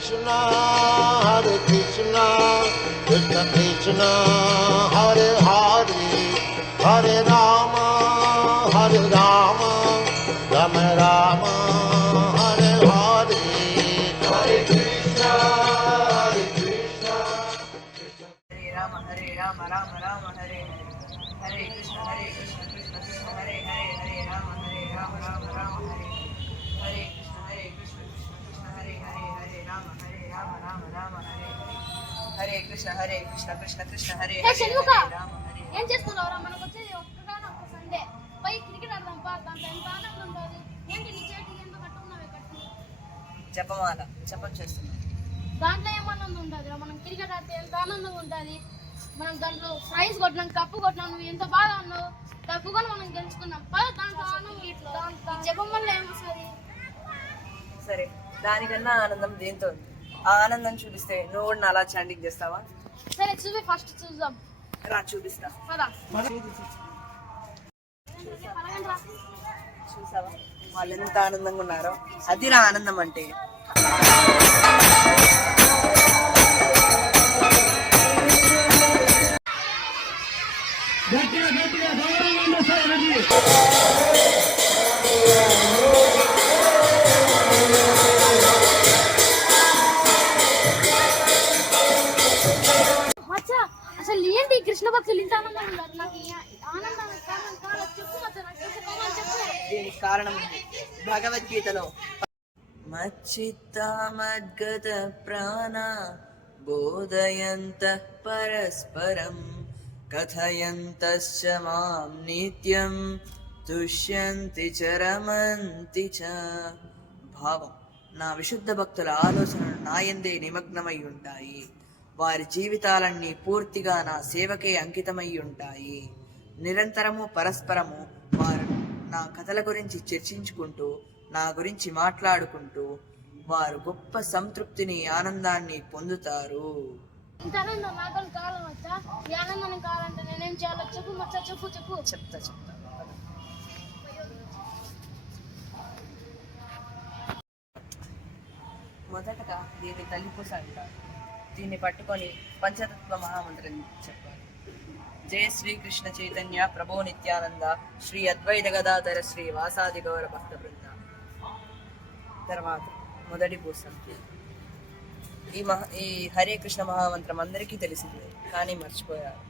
Krishna, Hare Krishna, Krishna Krishna, Hare Hare, Hare Rama, Hare Rama, Rama Rama, Hare Hare, Hare Krishna, Hare Krishna, Hare Rama, Hare Rama, Rama Rama, Hare Hare Krishna, Krishna Krishna, Hare Hare, Hare Rama, Rama Rama, Hare Hare Krishna, Krishna Krishna, Hare Hare, Hare Rama, Rama Rama, Hare Hare Krishna, Krishna Krishna, Hare Hare, Hare Rama, Hare. ఏం చేస్తున్నావురా? మనకు వచ్చేది ఒక్కగానో ఒక్క Sunday. పోయి cricket ఆడదాం పా. దాంట్లో ఎంత ఆనందం ఉంటుంది. ఏంటి నీ చేతికి ఎంత కట్టుకున్నావే కట్టు. జపమాల జపం చేస్తున్నాం. దాంట్లో ఏం ఆనందం ఉంటుంది? మనం క్రికెట్ ఆడితే ఎంత ఆనందంగా ఉంటుంది. మనం దాంట్లో ప్రైజ్ కొట్టినాం, కప్పు కొట్టినాం. నువ్వు ఎంత బాగా అన్నావు. కప్పు కూడా మనం గెలుచుకున్నాం. దాంట్లో ఆనందం జపం వల్ల ఏమొస్తుంది? సరే, దానికన్నా ఆనందం దేంతో ఉంది? ఆ ఆనందం చూపిస్తే నువ్వు కూడా అలా చాంటింగ్ చేస్తావా? సరే చూపి, ఫస్ట్ చూద్దాం. రా చూపిస్తా. చూసావా వాళ్ళు ఎంత ఆనందంగా ఉన్నారో? అది రా ఆనందం అంటే. అసలు ఏంటి కృష్ణ భక్తులు ఇంత ఆనందంగా ఉన్నారు? నాకు ఆనందానికి కారణం చెప్పు. దీనికి కారణం భగవద్గీతలో మచ్చిత్తామద్గత ప్రాణ బోధయంత పరస్పరం కథయంతశ్చ మాం నిత్యం తుష్యంతి చ రమంతి చ. భావం: నా విశుద్ధ భక్తుల ఆలోచనలు నాయందే నిమగ్నమై ఉంటాయి. వారి జీవితాలన్నీ పూర్తిగా నా సేవకే అంకితమై ఉంటాయి. నిరంతరము పరస్పరము వారు నా కథల గురించి చర్చించుకుంటూ, నా గురించి మాట్లాడుకుంటూ వారు గొప్ప సంతృప్తిని, ఆనందాన్ని పొందుతారు. చెప్తా. మొదటగా దీన్ని తల్లిపూస అంటారు. దీన్ని పట్టుకొని పంచతత్వ మహామంత్రం చెప్పాలి. జయ శ్రీకృష్ణ చైతన్య ప్రభో నిత్యానంద శ్రీ అద్వైత గదాధర శ్రీ వాసాది గౌర భక్త బృంద. తర్వాత మొదటి పూస. ఈ హరే కృష్ణ మహామంత్రం అందరికీ తెలిసిందే, కానీ మర్చిపోయారు.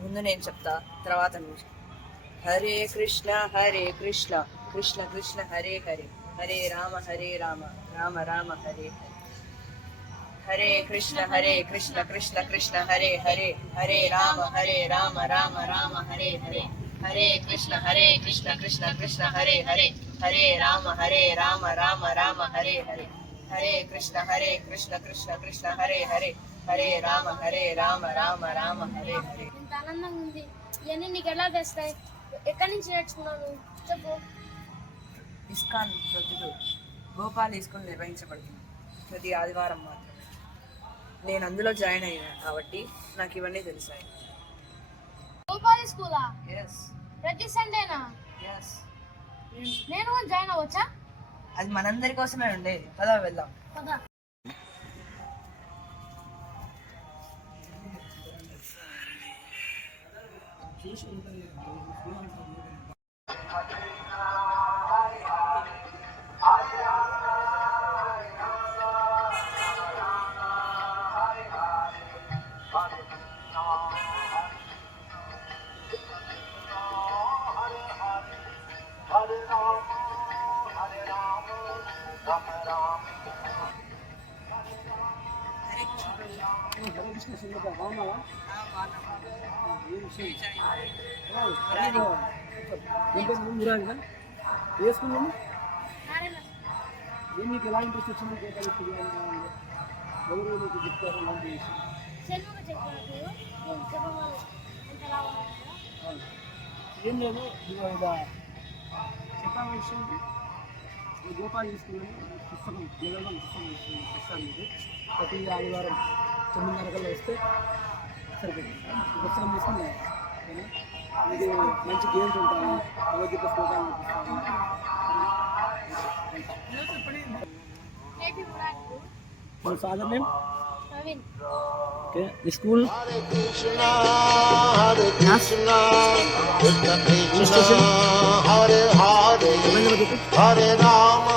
ముందు నేను చెప్తా, తర్వాత నువ్వు చెప్తా. హరే కృష్ణ కృష్ణ కృష్ణ హరే హరే, హరే రామ రామ రామ హరే హరే. హరే కృష్ణ కృష్ణ కృష్ణ హరే హరే, హరే రామ రామ రామ హరే హరే. హరే కృష్ణ కృష్ణ కృష్ణ హరే హరే, హరే రామ రామ రామ హరే హరే. హరే కృష్ణ కృష్ణ కృష్ణ హరే హరే, హరే రామ రామ రామ హరే హరే. ఇంత ఆనందంగా ఉంది. ఇవన్నీ నీకు ఎలా తెస్తాయి? ఎక్కడి నుంచి నేర్చుకున్నాను చెప్పు. ఇస్కాన్ ప్రతిరోజు గోపాల్ ఇస్కాన్ నిర్వహించబడుతుంది ప్రతి ఆదివారం మాత్రం. నేను అందులో జాయిన్ అయ్యాను కాబట్టి నాకు ఇవన్నీ తెలిసాయి. గోపాల్ స్కూలా? ఎస్. ప్రతి సండేనా? ఎస్. నేను జాయిన్ అవ్వచ్చా? అది మనందరి కోసమే ఉండేది. పదా వెళ్దాం. పదా. వేసుకున్నాము. నీకు ఎలా ఇంట్రెస్ట్ వచ్చింది? ఎవరు నీకు చెప్తారు? ఏం లేదు, ఇలా చెప్పాల విషయం. గోపాల్ తీసుకున్నాను పుస్తకం, నిజంగా పుస్తకం ఇస్తాను. మీకు ప్రతి ఆదివారం 9:30 కల్లా వస్తే సరిపోతుంది. పుస్తకం తీసుకుని మీకు మంచి గేమ్స్ ఉంటాయి, భగవద్గీత శ్లోకాలు చూపిస్తాను. Your father name? Naveen. Okay. The school? Hare Krishna, Krishna Krishna, Hare Hare, Hare Rama,